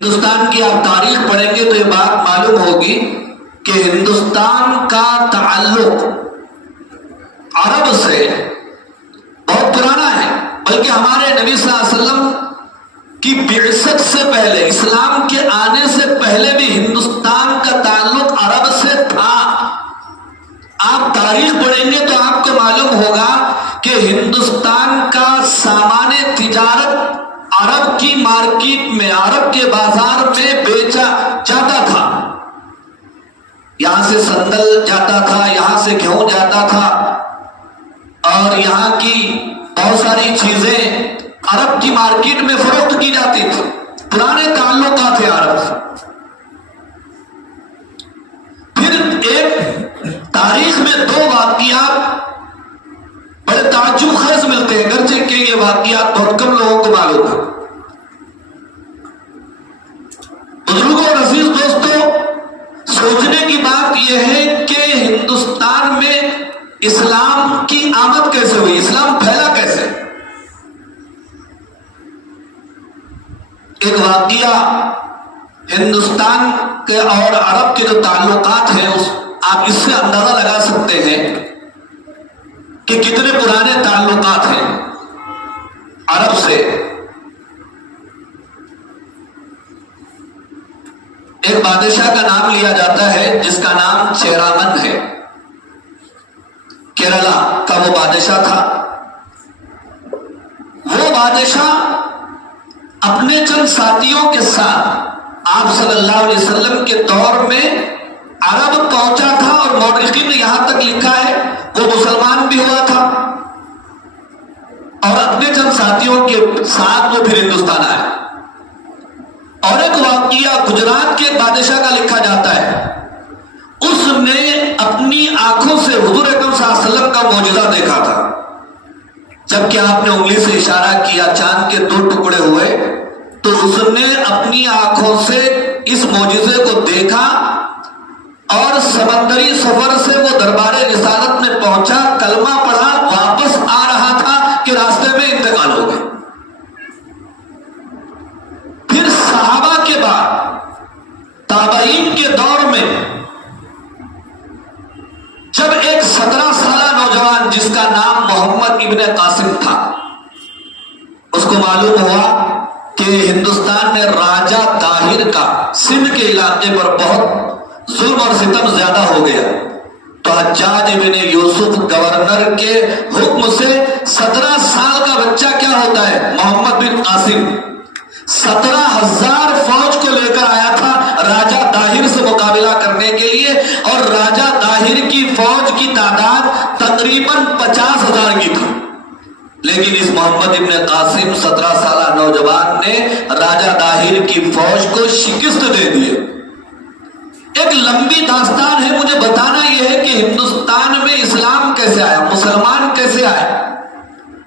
ہندوستان کی آپ تاریخ پڑھیں گے تو یہ بات معلوم ہوگی کہ ہندوستان کا تعلق عرب سے بہت پرانا ہے، بلکہ ہمارے نبی صلی اللہ علیہ وسلم کی بعثت سے پہلے، اسلام کے آنے سے پہلے بھی ہندوستان کا تعلق عرب سے تھا۔ آپ تاریخ پڑھیں گے تو آپ کو معلوم ہوگا کہ ہندوستان کا سامان تجارت عرب کی مارکیٹ میں، عرب کے بازار میں بیچا جاتا تھا۔ یہاں سے سندل جاتا تھا، یہاں سے گیہوں جاتا تھا، اور یہاں کی بہت ساری چیزیں عرب کی مارکیٹ میں فروخت کی جاتی تھی۔ پرانے تعلقات تھے عرب سے۔ پھر ایک تاریخ میں دو واقعات بڑے تعجب خیز ملتے ہیں، اگرچہ کہ یہ واقعات بہت کم لوگوں کو معلوم ہے۔ بزرگوں اور عزیز دوستوں، سوچنے کی بات یہ ہے کہ ہندوستان میں اسلام کی آمد کیسے ہوئی، اسلام پھیلا کیسے؟ ایک واقعہ ہندوستان کے اور عرب کے جو تعلقات ہیں آپ اس سے اندازہ لگا سکتے ہیں کہ کتنے پرانے تعلقات ہیں عرب سے۔ ایک بادشاہ کا نام لیا جاتا ہے جس کا نام چیرامن ہے، کیرلا کا وہ بادشاہ تھا۔ وہ بادشاہ اپنے چند ساتھیوں کے ساتھ آپ صلی اللہ علیہ وسلم کے دور میں عرب پہنچا تھا، اور مورخین نے یہاں تک لکھا ہے وہ مسلمان بھی ہوا تھا، اور اپنے چند ساتھیوں کے ساتھ وہ پھر ہندوستان آیا۔ اور ایک واقعہ گجرات کے بادشاہ کا لکھا جاتا ہے، اس نے اپنی آنکھوں سے حضور اکرم صلی اللہ علیہ وسلم کا معجزہ دیکھا تھا۔ جبکہ آپ نے انگلی سے اشارہ کیا، چاند کے دو ٹکڑے ہوئے، تو اس نے اپنی آنکھوں سے اس معجزے کو دیکھا، اور سمندری سفر سے وہ دربار رسالت میں پہنچا، کلمہ پڑھا، واپس آ رہا تھا کہ راستے میں انتقال ہو گیا۔ پھر صحابہ کے بعد تابعین کے دور میں جب ایک 17 سالہ نوجوان جس کا نام محمد ابن قاسم تھا، اس کو معلوم ہوا کہ ہندوستان میں راجہ طاہر کا سندھ کے علاقے پر بہت ظلم اور ستم زیادہ ہو گیا، تو حجاج ابن یوسف گورنر کے حکم سے 17 سال کا بچہ کیا ہوتا ہے، محمد بن قاسم 17,000 فوج کو لے کر آیا تھا راجہ طاہر سے مقابلہ کرنے کے لیے، اور راجہ طاہر کی فوج کی تعداد تقریباً 50,000 کی تھی، لیکن اس محمد ابن قاسم 17 سالہ نوجوان نے راجہ طاہر کی فوج کو شکست دے دی۔ ایک لمبی داستان ہے، مجھے بتانا یہ ہے کہ ہندوستان میں اسلام کیسے آیا، مسلمان کیسے آئے۔